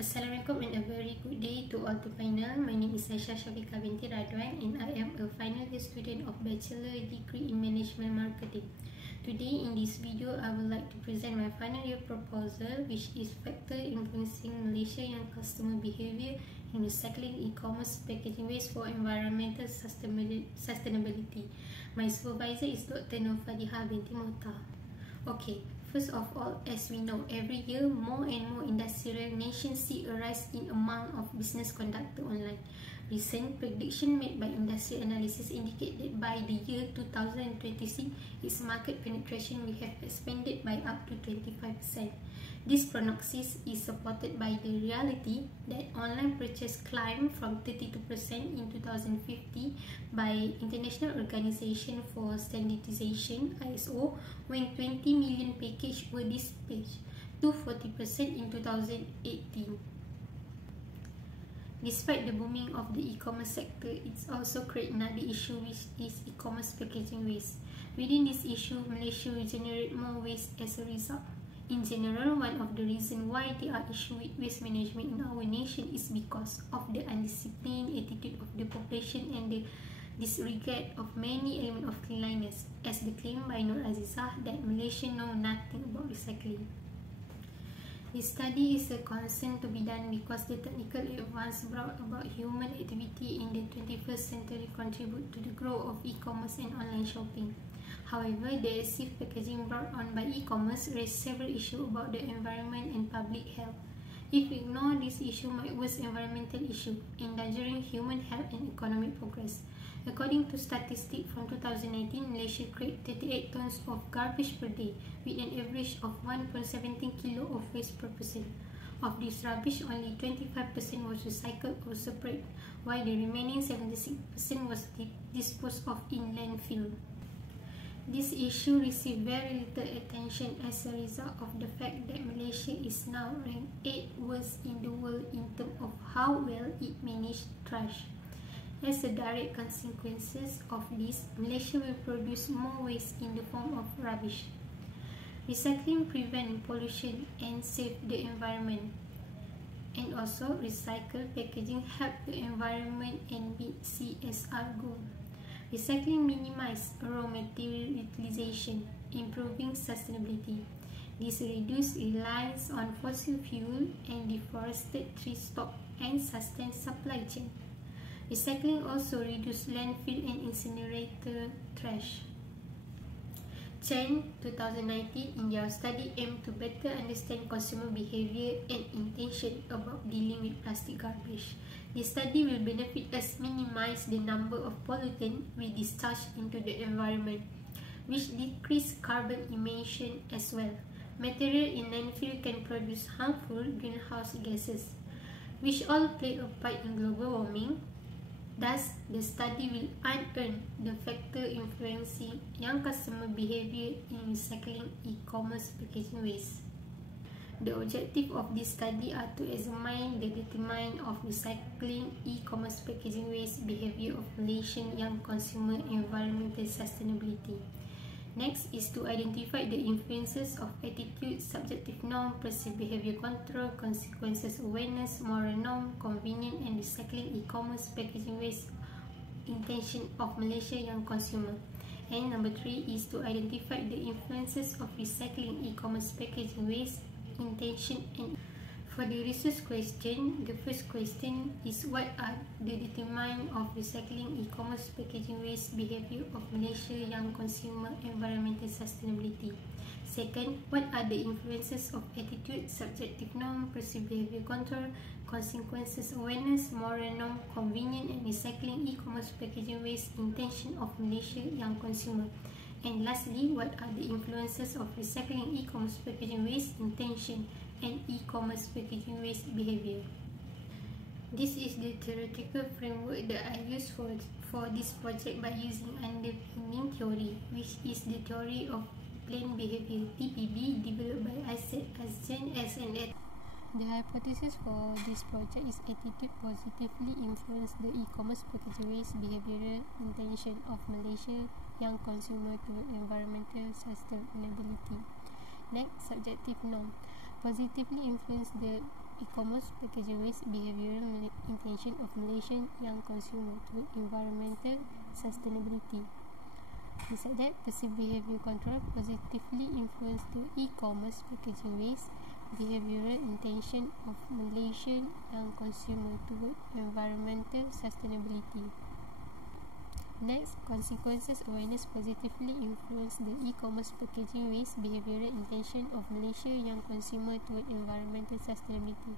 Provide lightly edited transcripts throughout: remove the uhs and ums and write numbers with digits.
Assalamualaikum and a very good day to all to final. My name is Aishah Syafiqah binti RADUAN and I am a final year student of Bachelor Degree in Management Marketing. Today in this video, I would like to present my final year proposal, which is factor influencing Malaysia young customer behavior in recycling e-commerce packaging waste for environmental sustainability. My supervisor is Dr. FADHIHA binti MOKHTAR. Okay. First of all, as we know, every year more and more industrial nations see a rise in amount of business conducted online. Recent prediction made by industry analysis indicate that by the year 2026, its market penetration will have expanded by up to 25%. This prognosis is supported by the reality that online purchase climbed from 32% in 2050 by International Organization for Standardization (ISO) when 20 million packages were dispatched to 40% in 2018. Despite the booming of the e-commerce sector, it's also created another issue, which is e-commerce packaging waste. Within this issue, Malaysia will generate more waste as a result. In general, one of the reasons why there are issues with waste management in our nation is because of the undisciplined attitude of the population and the disregard of many elements of cleanliness, as declared by NOOR that Malaysia know nothing about recycling. This study is a concern to be done because the technical advance brought about human activity in the 21st century contribute to the growth of e-commerce and online shopping. However, the excessive packaging brought on by e-commerce raised several issues about the environment and public health. If we ignore this issue, might worsen environmental issue, endangering human health and economic progress. According to statistics from 2019, Malaysia created 38 tons of garbage per day, with an average of 1.17 kilo of waste per person. Of this rubbish, only 25% was recycled or separated, while the remaining 76% was disposed of in landfill. This issue received very little attention as a result of the fact that Malaysia is now ranked 8th worst in the world in terms of how well it managed trash. As a direct consequence of this, Malaysia will produce more waste in the form of rubbish. Recycling prevents pollution and saves the environment. And also, recycled packaging helps the environment and meet CSR goals. Recycling minimizes raw material utilization, improving sustainability. This reduces reliance on fossil fuel and deforested tree stock and sustains supply chain. Recycling also reduces landfill and incinerator trash. Chen 2019 in their study aimed to better understand consumer behavior and intention about dealing with plastic garbage. This study will benefit us minimize the number of pollutants we discharge into the environment, which decrease carbon emission as well. Material in landfill can produce harmful greenhouse gases, which all play a part in global warming. Thus, the study will unearth the factor influencing young customer behavior in recycling e-commerce packaging waste. The objective of this study are to examine the determinant of recycling e-commerce packaging waste behavior of Malaysian young consumer environmental sustainability. Next is to identify the influences of attitude, subjective norm, perceived behavior control, consequences awareness, moral norm, convenient and recycling e-commerce packaging waste intention of Malaysian young consumer. And number 3 is to identify the influences of recycling e-commerce packaging waste intention. And for the research question, the first question is what are the determinants of recycling e-commerce packaging waste behavior of Malaysia young consumer environmental sustainability. Second, what are the influences of attitude, subjective norm, perceived behavior control, consequences awareness, moral norm, convenient and recycling e-commerce packaging waste intention of Malaysia young consumer. And lastly, what are the influences of recycling e-commerce packaging waste intention and e-commerce packaging waste behavior? This is the theoretical framework that I use for this project by using underpinning theory, which is the theory of planned behavior (TPB) developed by Aishah SN. The hypothesis for this project is attitude positively influence the e-commerce packaging waste behavioral intention of Malaysia young consumer toward environmental sustainability. Next, subjective norm positively influence the e-commerce packaging waste behavioral intention of Malaysian young consumer toward environmental sustainability. Besides that, perceived behavior control positively influence the e-commerce packaging waste behavioral intention of Malaysian young consumer toward environmental sustainability. Next, consequences awareness positively influence the e-commerce packaging waste behavioral intention of Malaysia young consumer toward environmental sustainability.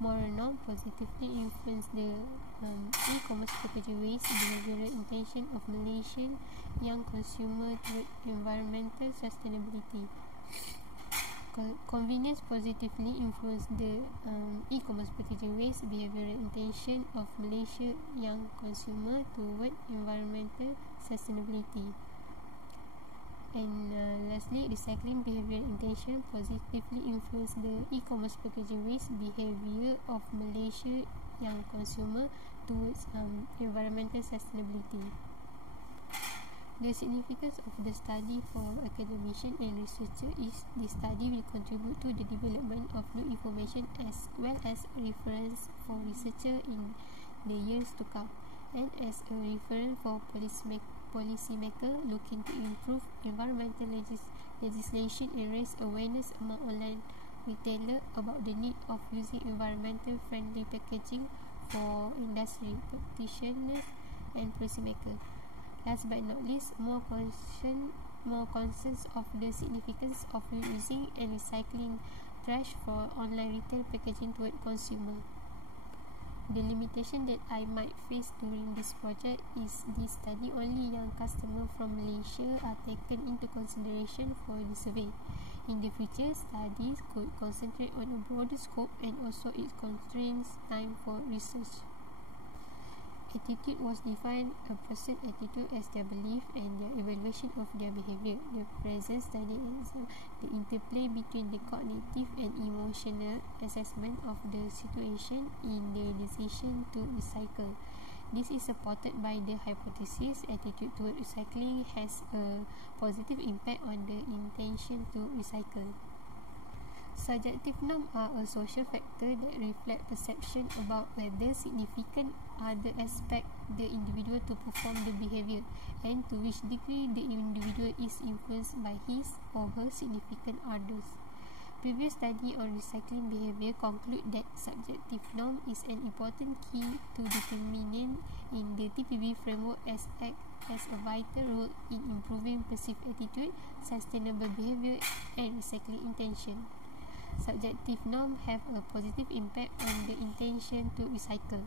Moral norm positively influence the e-commerce packaging waste behavioral intention of Malaysian young consumer toward environmental sustainability. Convenience positively influence the e-commerce packaging waste behavioral intention of Malaysia young consumer toward environmental sustainability. And lastly, recycling behavioral intention positively influence the e-commerce packaging waste behavior of Malaysia young consumer towards environmental sustainability. The significance of the study for academician and researcher is the study will contribute to the development of new information as well as reference for researcher in the years to come, and as a reference for policymaker looking to improve environmental legislation and raise awareness among online retailers about the need of using environmental friendly packaging for industry practitioners and policymakers. Last but not least, more concerns of the significance of reusing and recycling trash for online retail packaging toward consumer. The limitation that I might face during this project is this study only young customers from Malaysia are taken into consideration for the survey. In the future, studies could concentrate on a broader scope and also it constrains time for research. Attitude was defined a person's attitude as their belief and their evaluation of their behavior. The present study is the interplay between the cognitive and emotional assessment of the situation in the decision to recycle. This is supported by the hypothesis attitude toward recycling has a positive impact on the intention to recycle. Subjective norms are a social factor that reflect perception about whether significant other aspect the individual to perform the behavior and to which degree the individual is influenced by his or her significant others. Previous study on recycling behavior conclude that subjective norm is an important key to determining in the TPB framework as act as a vital role in improving perceived attitude, sustainable behavior and recycling intention. Subjective norms have a positive impact on the intention to recycle.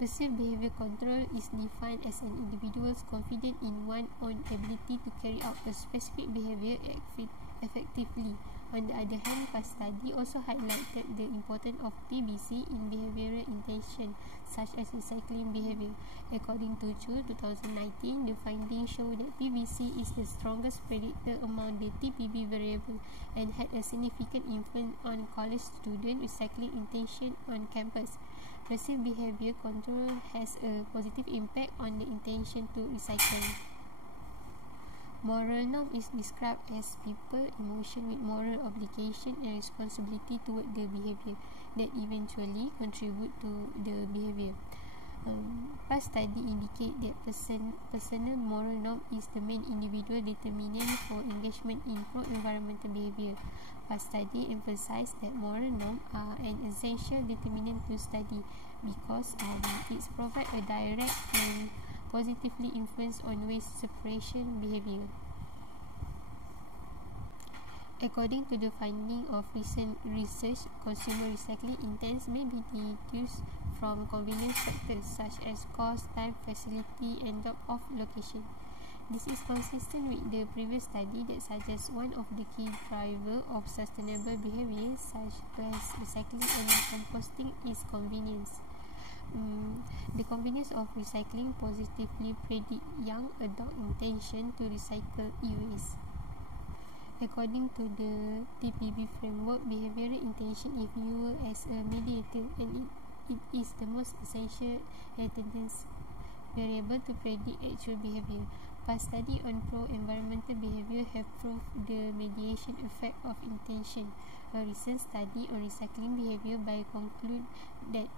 Perceived behavior control is defined as an individual's confidence in one's own ability to carry out a specific behavior effectively. On the other hand, past study also highlighted the importance of PBC in behavioral intention, such as recycling behavior. According to Chu 2019, the findings show that PBC is the strongest predictor among the TPB variable and had a significant influence on college student recycling intention on campus. Perceived behavior control has a positive impact on the intention to recycle. Moral norm is described as people emotion with moral obligation and responsibility toward the behavior that eventually contribute to the behavior. Past study indicate that personal moral norm is the main individual determinant for engagement in pro-environmental behavior. Past study emphasized that moral norms are an essential determinant to study because it provides a direct and positively influence on waste separation behavior. According to the finding of recent research, consumer recycling intents may be deduced from convenience factors such as cost, time, facility, and drop-off location. This is consistent with the previous study that suggests one of the key drivers of sustainable behavior such as recycling and composting is convenience. The convenience of recycling positively predict young adult intention to recycle e-waste. According to the TPB framework, behavioral intention is viewed as a mediator and it is the most essential attendance variable to predict actual behavior. Past study on pro-environmental behavior have proved the mediation effect of intention. A recent study on recycling behavior conclude that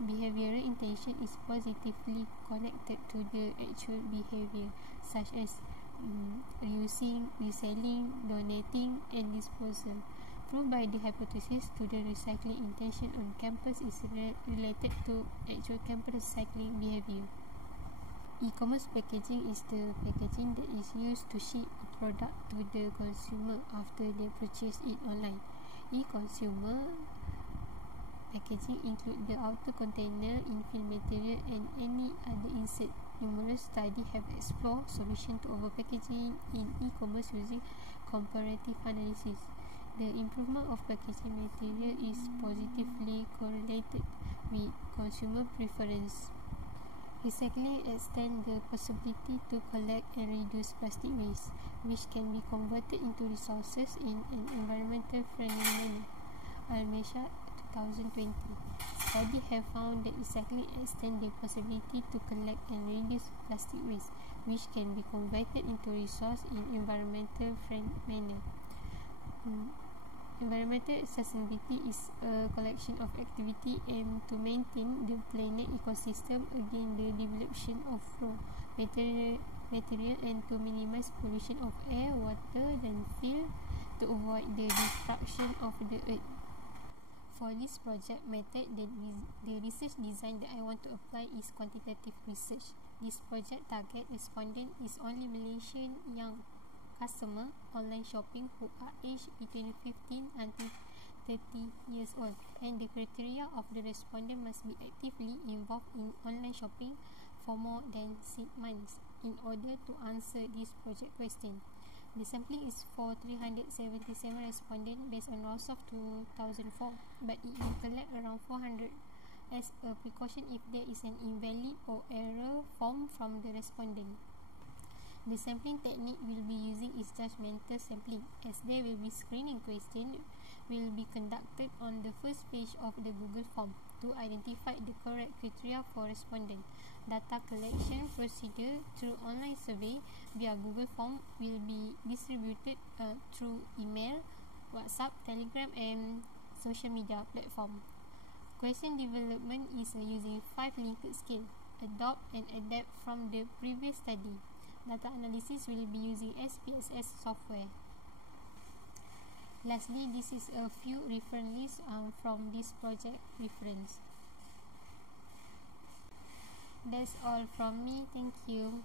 behavioral intention is positively connected to the actual behavior, such as reusing, reselling, donating, and disposal. Proved by the hypothesis to the recycling intention on campus is related to actual campus recycling behavior. E-commerce packaging is the packaging that is used to ship a product to the consumer after they purchase it online. E-consumer packaging include the outer container, infill material, and any other insert. Numerous studies have explored solutions to overpackaging in e-commerce using comparative analysis. The improvement of packaging material is positively correlated with consumer preference. Recycling extends the possibility to collect and reduce plastic waste, which can be converted into resources in an environmental friendly manner. Aishah 2020. Studies have found that recycling extends the possibility to collect and reduce plastic waste, which can be converted into resource in environmental friendly manner. Environmental sustainability is a collection of activity aimed to maintain the planet ecosystem against the depletion of raw material and to minimize pollution of air, water, landfill, to avoid the destruction of the earth. For this project method, the research design that I want to apply is quantitative research. This project target respondent is only Malaysian young customer online shopping who are aged between 15 until 30 years old, and the criteria of the respondent must be actively involved in online shopping for more than 6 months in order to answer this project question. The sampling is for 377 respondents based on loss of 2004, but it will collect around 400 as a precaution if there is an invalid or error form from the respondent. The sampling technique we'll be using is judgmental sampling, as there will be screening questions will be conducted on the first page of the Google form to identify the correct criteria for respondent. Data collection procedure through online survey via Google form will be distributed through email, WhatsApp, Telegram, and social media platform. Question development is using 5 Likert scale, adopt and adapt from the previous study. Data analysis will be using SPSS software. Lastly, this is a few references from this project reference. That's all from me. Thank you.